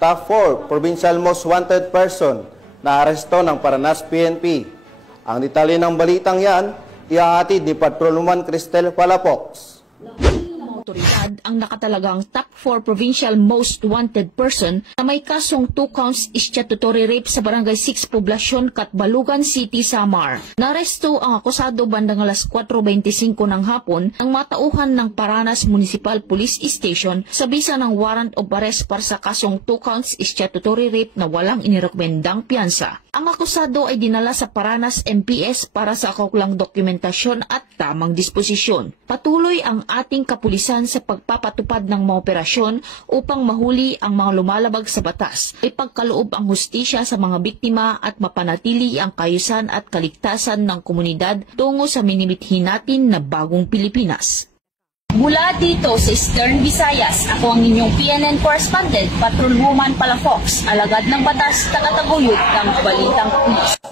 Top 4, Provincial Most Wanted Person na aresto ng Paranas PNP. Ang detalye ng balitang yan, ihahatid ni Patrolwoman Cristel Palafox. Otoridad ang nakatalagang top 4 provincial most wanted person na may kasong 2 counts statutory rape sa Barangay 6 Poblasyon, Katbalugan City, Samar. Naresto ang akusado bandang alas 4:25 ng hapon ang matauhan ng Paranas Municipal Police Station sa bisa ng warrant of arrest para sa kasong 2 counts statutory rape na walang inirekomendang piyansa. Ang akusado ay dinala sa Paranas MPS para sa kaukulang dokumentasyon at tamang disposisyon. Patuloy ang ating kapulisan sa pagpapatupad ng mga operasyon upang mahuli ang mga lumalabag sa batas, ipagkaloob ang hustisya sa mga biktima at mapanatili ang kaayusan at kaligtasan ng komunidad tungo sa minimithi natin na bagong Pilipinas. Mula dito sa Eastern Visayas, ako ang inyong PNN correspondent, Patrolwoman Palafox, alagad ng batas, tagataguyod ng Balitang Pulis.